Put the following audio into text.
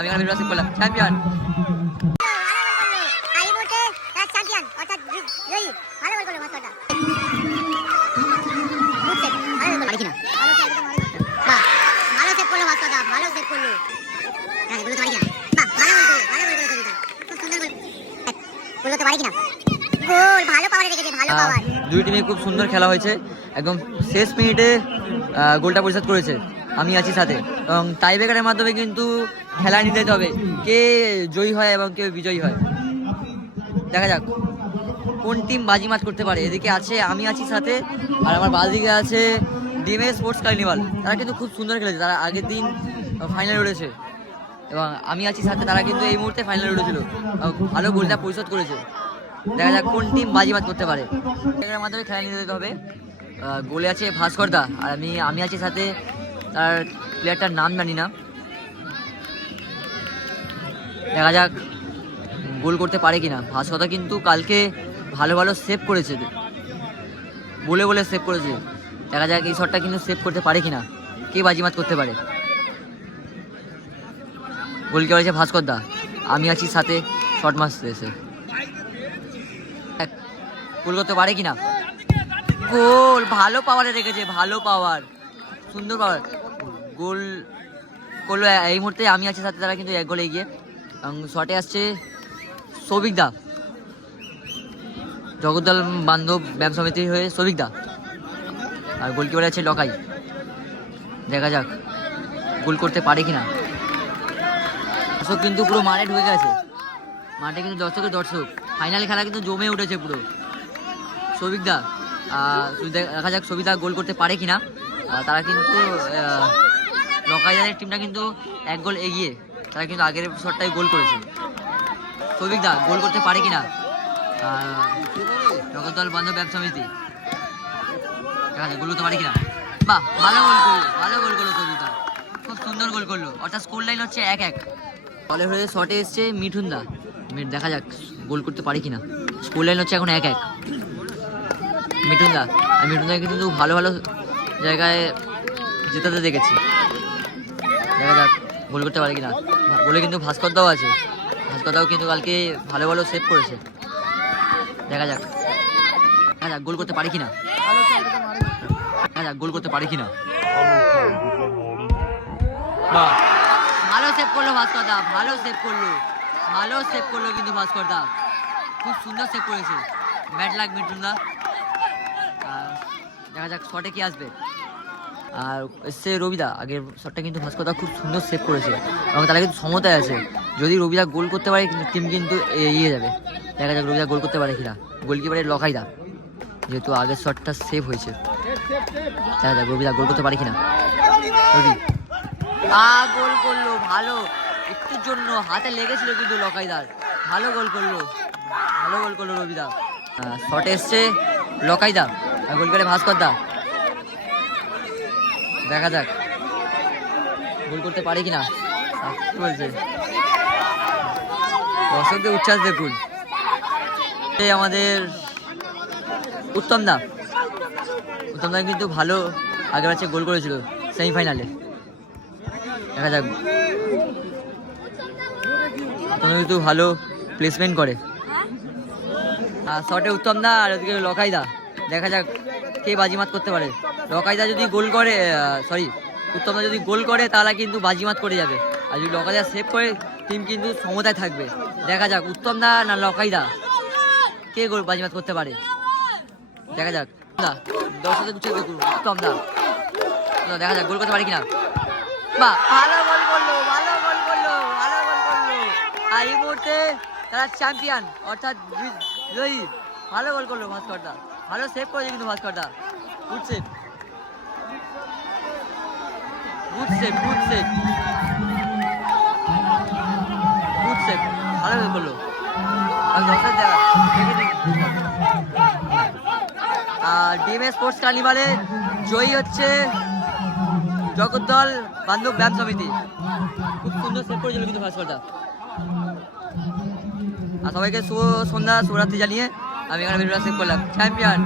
আমি এখানে video save করলাম চ্যাম্পিয়ন দুই টিমে খুব সুন্দর খেলা হয়েছে। একদম শেষ মিনিটে গোলটা পরিশোধ করেছে। আমি আছি সাথে। এবং টাইব্রেকারের মাধ্যমে কিন্তু খেলা নিতে হবে। কে জয়ী হয় এবং কে বিজয়ী হয়। দেখা যাক কোন টিম বাজি মাছ করতে পারে। এদিকে আছে, আমি আছি সাথে। আর আমার বাদিকে আছে ডিমে স্পোর্টস কার্নিভাল তারা কিন্তু খুব সুন্দর খেলেছে। তারা আগের দিন ফাইনাল উঠেছে। এবং আমি আছি সাথে, তারা কিন্তু এই মুহূর্তে ফাইনাল উঠেছিল। ভালো গোলটা পরিশোধ করেছে। দেখা যাক কোন টিম বাজিমাত করতে পারে। মাধ্যমে খেলা নিতে হবে। গোলে আছে ভাস্কর দা। আর আমি আমি আছি সাথে তার প্লেয়ারটার নাম জানি না। দেখা যাক গোল করতে পারে কিনা। ভাস্কর দা কিন্তু কালকে ভালো ভালো সেভ করেছে। বলে বলে সেভ করেছে। দেখা যাক এই শটটা কিন্তু সেভ করতে পারে কিনা। কে বাজিমাত করতে পারে। গোল কে হয়েছে ভাস্কর দা আমি আছি সাথে শট মারতে এসে। গোল করতে পারে কিনা? গোল! ভালো পাওয়ারে রেখেছে, ভালো পাওয়ার সুন্দর গোল করল এই মুহূর্তে আমি আছি সাথে তারা কিন্তু এক গোলে এগিয়ে। এবং শটে আসছে সৌভিক দা। জগদ্দল বান্ধব ব্যায়াম সমিতি হয়ে সৌভিক দা। আর গোলকিপার আছে লকাই। দেখা যাক গোল করতে পারে কিনা। দর্শক কিন্তু পুরো মাঠে ঢুকে গেছে। মাঠে কিন্তু দর্শকের দর্শক। ফাইনাল খেলা কিন্তু জমে উঠেছে পুরো। সৌভিকদা দেখা যাক সবিতা গোল করতে পারে কিনা। তারা কিন্তু লকাইদারের টিমটা কিন্তু এক গোল এগিয়ে তারা কিন্তু আগের শটটাই গোল করেছে। সৌভিকদা গোল করতে পারে কিনা? জগদ্দল বান্ধব ব্যবসা সমিতি। গোল করতে পারে কিনা? বাহ, ভালো গোল করল, ভালো গোল করল সৌভিকদা খুব সুন্দর গোল করল। অর্থাৎ স্কোর লাইন হচ্ছে এক এক। বলে হয়ে শটে এসছে মিঠুন দা। দেখা যাক, গোল করতে পারে কিনা। স্কোর লাইন হচ্ছে এখন এক এক। মিঠুন দা মিঠুন দা কিন্তু ভালো ভালো জায়গায় জেতাতে দেখেছি। দেখা যাক, গোল করতে পারে কিনা। বলে কিন্তু ভাস্কর দাও আছে। ভাস্কর দাও কিন্তু কালকে ভালো ভালো সেভ করেছে। দেখা যাক। দেখা যাক, গোল করতে পারে কিনা। দেখা যাক, গোল করতে পারে কিনা। ভালো সেভ করল ভাস্কর দা ভালো সেভ করল। ভালো সেভ করল কিন্তু ভাস্কর দা খুব সুন্দর সেভ করেছে। ব্যাট লাগ মিঠুন দা দেখা যাক শটে কি আসবে। আর এসছে রবিদা আগের শটটা কিন্তু ভাস্করদা খুব সুন্দর সেভ করেছে। এবং তারা কিন্তু সমতায় আছে। যদি রবিদা গোল করতে পারে টিম কিন্তু এগিয়ে যাবে। দেখা যাক রবিদা গোল করতে পারে কিনা। গোলকিপারের লকাইদা যেহেতু আগের শটটা সেভ হয়েছে। দেখা যাক রবিদা গোল করতে পারে কিনা। রবি। আ, গোল করল, ভালো। একটুর জন্য হাতে লেগেছিল কিন্তু লকাইদার ভালো গোল করল। ভালো গোল করল রবিদা। শট এসছে লকাইদা গোল করে ভাস্কর দা দেখা যাক। গোল করতে পারে কিনা? বলছে। দর্শকদের উচ্ছ্বাস দেখুন। আমাদের উত্তম দা। উত্তম দা কিন্তু ভালো আগের ম্যাচে গোল করেছিল সেমিফাইনালে। দেখা যাক। উত্তম কিন্তু ভালো প্লেসমেন্ট করে। আর শটে উত্তম দা আর ওদিকে লকাই দা। দেখা যাক কে বাজিমাত করতে পারে। লকাইদা যদি গোল করে সরি উত্তম দা যদি গোল করে, তাহলে কিন্তু বাজিমাত করে যাবে। আর যদি লকাইদা সেভ করে টিম কিন্তু সমতায় থাকবে। দেখা যাক উত্তম দা না লকাইদা? কে গোল বাজিমাত করতে পারে? দেখা যাক। না দর্শকের উচ্ছেদ দেখুন উত্তম দা দেখা যাক, গোল করতে পারে কিনা? বাহ ভালো গোল করল, ভালো গোল করল, ভালো গোল করল। আর এই মুহূর্তে তারা চ্যাম্পিয়ন অর্থাৎ বি- জয়ী, ভালো গোল করল ভালো সেভ করেছে কিন্তু Bhaskar da good save good save good save good save ভালো গোল করল। আর দর্শক দেখা আর স্পোর্টস কার্নিভালে জয়ী হচ্ছে জগদ্দল বান্ধব ব্যায়াম সমিতি। খুব সুন্দর সেভ করেছিল কিন্তু ভাস্করদা। আর সবাইকে শুভ সন্ধ্যা, শুভরাত্রি জানিয়ে আমি এখানে বিশ্বাস করলাম। চ্যাম্পিয়ন